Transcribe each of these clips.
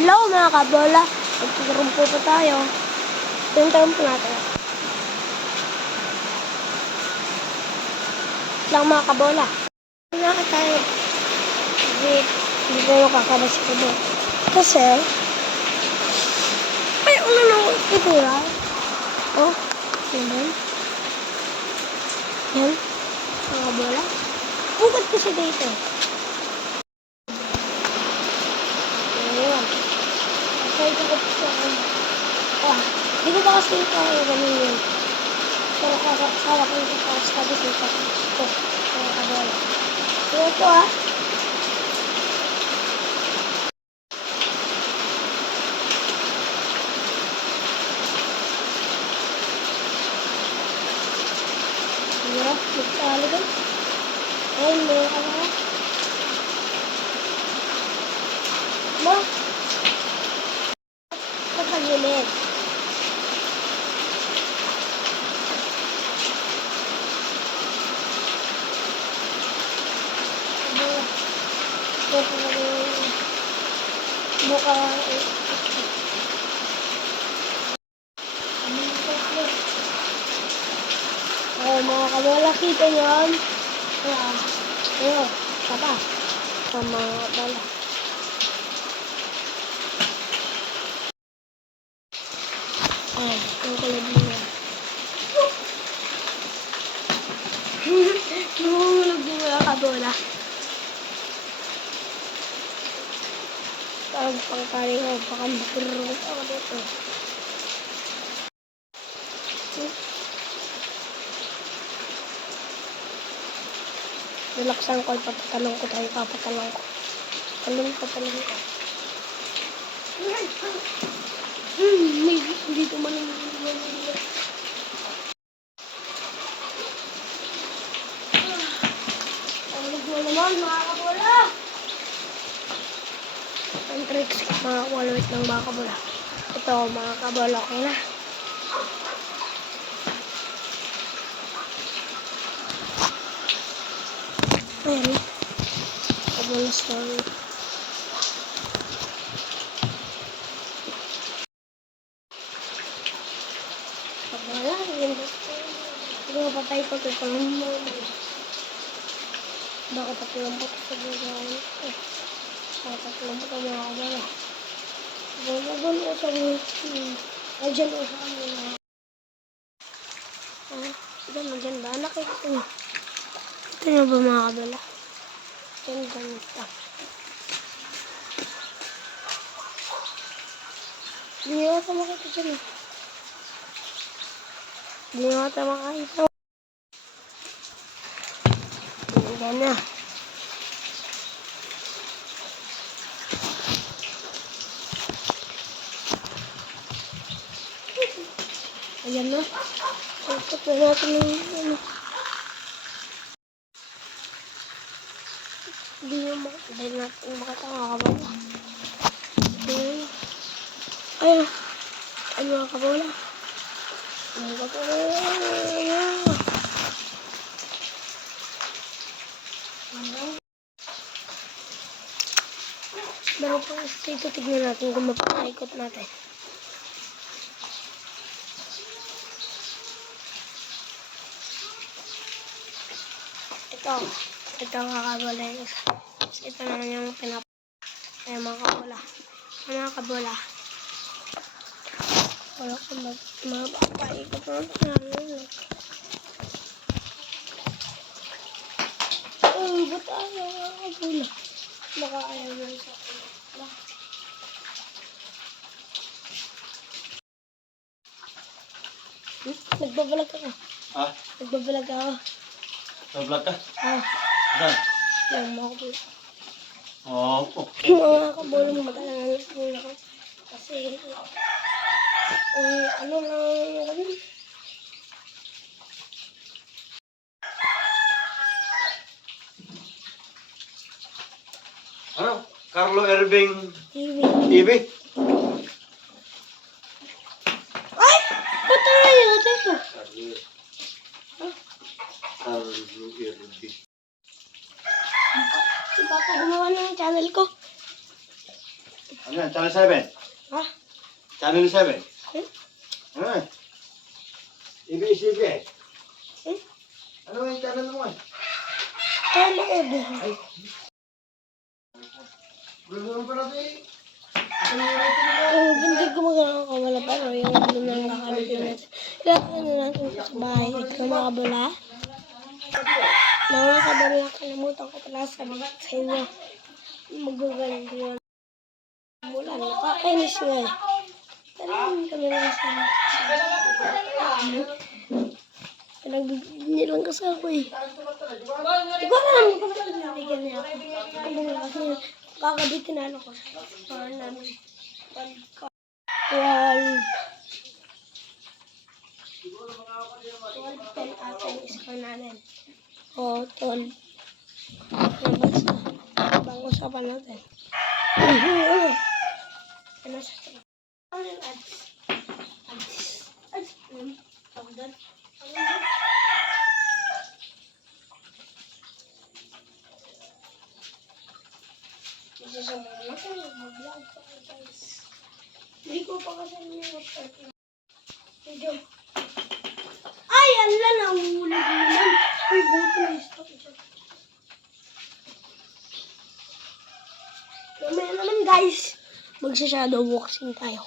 Hello mga kabola. Magtuturumpo pa tayo. Ito yung turumpo natin. Lang mga kabola. Nakaka tayo. Hindi ko makakabas ko doon. Kasi, ay, ano na ako itura? Oh, yan. Yan. Mga kabola. Bukod ko siya dito. Ayan. Okay, ito ko siya. Hindi ko ba kasi ito ganun yun. Pero kasama ko yung sabi dito. Ito, mga kabola. Ito Hirap, magkakali doon. Ayun, mga kabola. Ano? Ito sa gilid. Ito na yung mukha. Ay, mga kabola, kita nyo yun? Ayun, tapa. Sa mga kabola. Ay, yung kulad nyo. Nahulog yung mga kabola. Tawag pang karing ako, baka makururot ako dito. Relaxan ko, ipapatalong ko tayo, ipapatalong ko. Talong ko. Hindi tumalong. Talog mo naman, mga kabola! Ang tricks, mga wallet ng mga kabola. Ito, mga kabola ko na. Ayan. Kabola story. Kabola, yun ba? Hindi ko patay ko ito. Baka patulambot sa buwan. Baka patulambot ang mga kabola. Doon o sa ay, dyan o sa kanila. Dyan ba? Nakita nyo. Ito nyo ba mga kabola? Dyan ito. Hindi nyo ata makita dyan eh. Hindi nyo ata makita. Ayan na. Ayan na. Ikot na natin yung ano. Hindi natin makita mga kabola. Ayun. Ay mga kabola. Mga kabola. Meron pa ito. Tignan natin kung mapakaikot natin. Ito mga kabola. Ito naman yung ay mga kabola. Mga kabola. Wala ko mapakaikot natin. Ba't ayaw mga kabola? Baka ayaw mo sa kabola. Nagbabalag ako. Ha? Nagbabalag ako. Nag-vlog ka? Saan? Yung mga kabola. Okay. Mga kabola mo matalangan ko ako. Kasi, ano lang kami. Ano? Carlo Irving TV. TV? Ay! Ba't tayo? Teka. Carlo Irving. Si Papa gumawa ng channel ko. Ano yan? Channel 7? Ha? Channel 7? Hmm? Ano yan? ABS-CBN? Hmm? Ano yung channel mo eh? Kala Ebe. Ay. Gulo naman pala ito eh. Ito yung rating mo. Hindi ko magagawa ko wala pero yung blue na nakakalitin natin. Ilagay na natin sa bahay. Ito mga kabula. Mga kabula, kalimutan ko pala sabihin sa inyo. Mag-google yun. Mula, nakakainis nga eh. Talagang kami lang sa pinagbibigyan lang kasi ako eh. Di ko alam kung pinagbibigyan niya ako. Kasi kakabitin na ako sa score namin. 12. 12-10 ata yung score namin. O, 12. Basta. Ibang usapan natin. Ano sa tingin? Ano yung ads? Ads? Tawag doon? Masasama na ako. Mag-vlog pa kayo guys. Hindi ko pa kasi mag-start na. Medyo. Ay! Ala! Nahulog naman. Ay! Buto na stop ito. Mamaya naman guys. Magsa-shadow boxing tayo.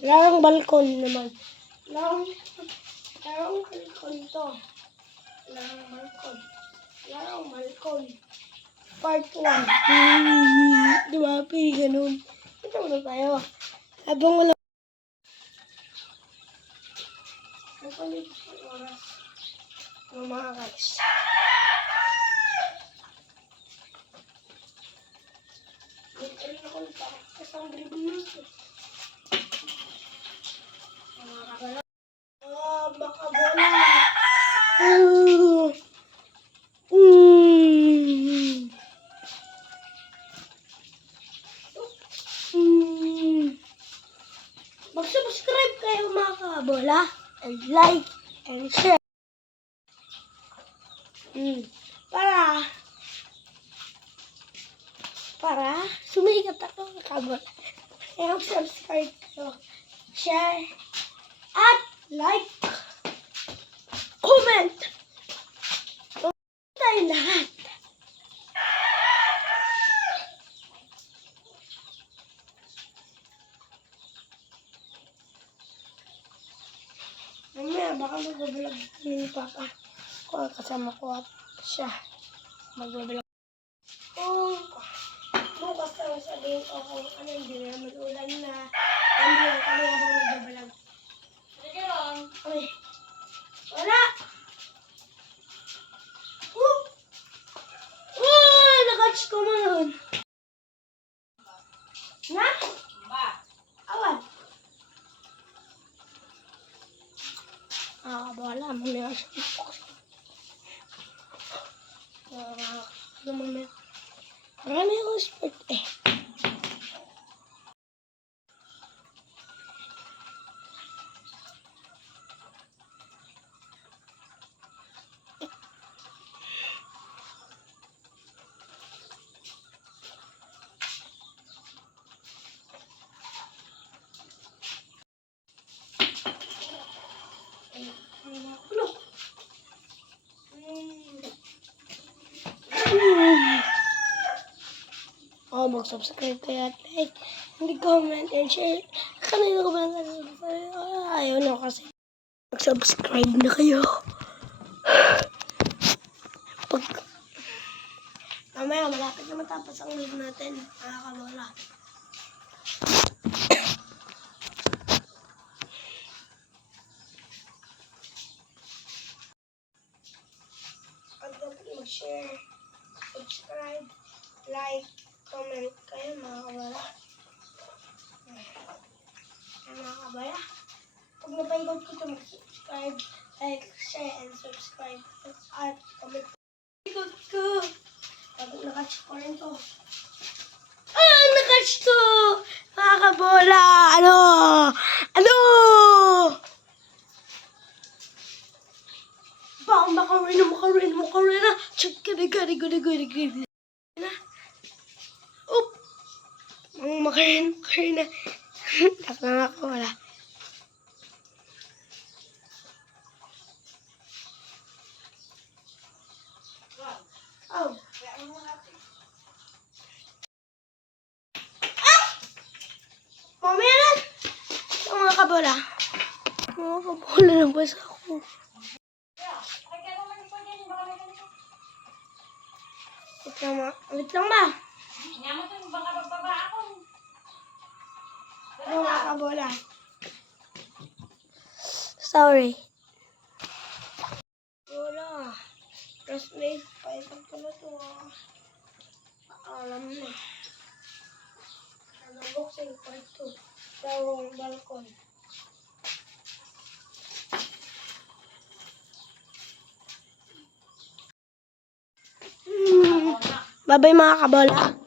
Larong balkon naman. Larong balkon to. Larong balkon. Part 1. Diba? Pili ganun. Ito muna tayo. Habang wala. Napalit sa oras. Mga guys. Nagkaroon ako ng isang dribble nito. Baka bola. Mag-subscribe kayo mga kabola. And like and share. Para sumikat ako mga kabola. Kaya mag-subscribe kayo. Share. At like. Comment. Tayo lahat. Mamaya baka mag-vlog kami ni Papa. Kung kasama ko at siya. Mag-vlog. Bukas lang sabihin ko kung ano hindi na mag-ulan na. Hindi lang kami habang mag-vlog. Sige lang. Ay. Wala! Nakatch ko mo nun. Na? Ba? Awan. Wala. Mamaya siya. Mamaya. Marami ako sport eh. Mag-subscribe kayo at like, and comment, and share. Kanina ko ba nag-subscribe? Ayaw na kasi. Mag-subscribe na kayo. Mamaya, malapit na matapos ang live natin. Mga kabola. Huwag dapat mag-share, subscribe, like, comment kayo mga kabala. Mga kabala. Pag napahigod ko ito, mag-subscribe, like, share, and subscribe. At comment. Higod ko. Pag nakatch ko rin to. Nakatch ko! Mga kabola! Ano? Baka makarina. Check ka na, gani. Na. Oop! Ang makarin na. Tak na ako, wala. Oh. Mamaya na! Ito mga kabola. Mga kabola lang basta ako. Wait lang ba? Ano mga kabola? Sorry. Wala. Classmate, paipag pala to ah. Alam na. Nagabok sa kwarto. Sa balkon. Bye-bye mga kabola.